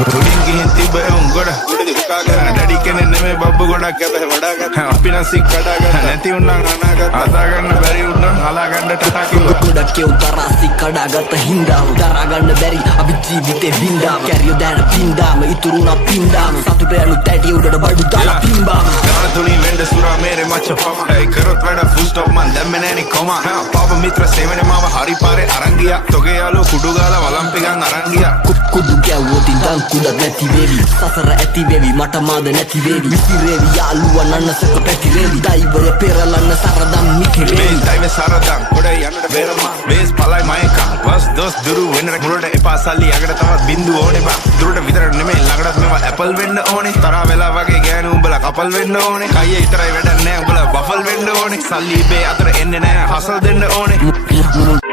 උඩින් ගිහින් තිබ්බ උන් ගොඩ ඩැඩි කෙනෙක් නෙමෙයි බබ්බු ගොඩක් ඇත වඩාගත් අපි නම් සික් කඩාගත් නැති උන්නම් අනාගත අදා ගන්න බැරි උන්නම් හලා ගන්න ටටා කිව්වා ගොඩක් ඒ උතරා සික් කඩාගත් හින්දාම දරා ගන්න බැරි අපි ජීවිතේ වින්දාම කැරියෝ දැන පින්දාම ඉතුරුනා පින්දාම සතුට යනු තැටි උඩට බඩු දාලා පින්බාම දාන තුලින් වෙන්න සුරා මේරේ මච්ච පම ඒ කරොත් වැඩ ෆුල් ස්ටොප් මන් දැම්මේ නෑනි කොමා පාප මිත්‍ර සේවනේ මාව හරි පාරේ අරන් ගියා තොගේ යාළුවෝ කුඩු ගාලා වලම්පි ගන් අරන් ගියා කුඩු ගැව්වොත් ඉඳන් කුඩක් නැති වේවි සසර ඇති වේවි මට මාද නැති වේවි විසිරේවි යාළුවා නන්නසක පැතිරේවි දෛවය පෙරලන්න සරදම් මිතිරේවි මේ දෛව සරදම් ගොඩ යන්නට බේරමා බේස් පලයි මයකා වස් දොස් දුරු වෙනර මුලට එපා සල්ලි යකට තවත් බින්දු ඕනේ බා දුරට විතර නෙමෙයි ළඟටත් මේවා ඇපල් වෙන්න ඕනේ තරහ වෙලා වගේ ගෑනු උඹලා කපල් වෙන්න ඕනේ කයියේ විතරයි වැඩක් නෑ උඹලා බෆල් වෙන්න ඕනේ සල්ලි බේ අතර එන්නේ නෑ හසල් දෙන්න ඕනේ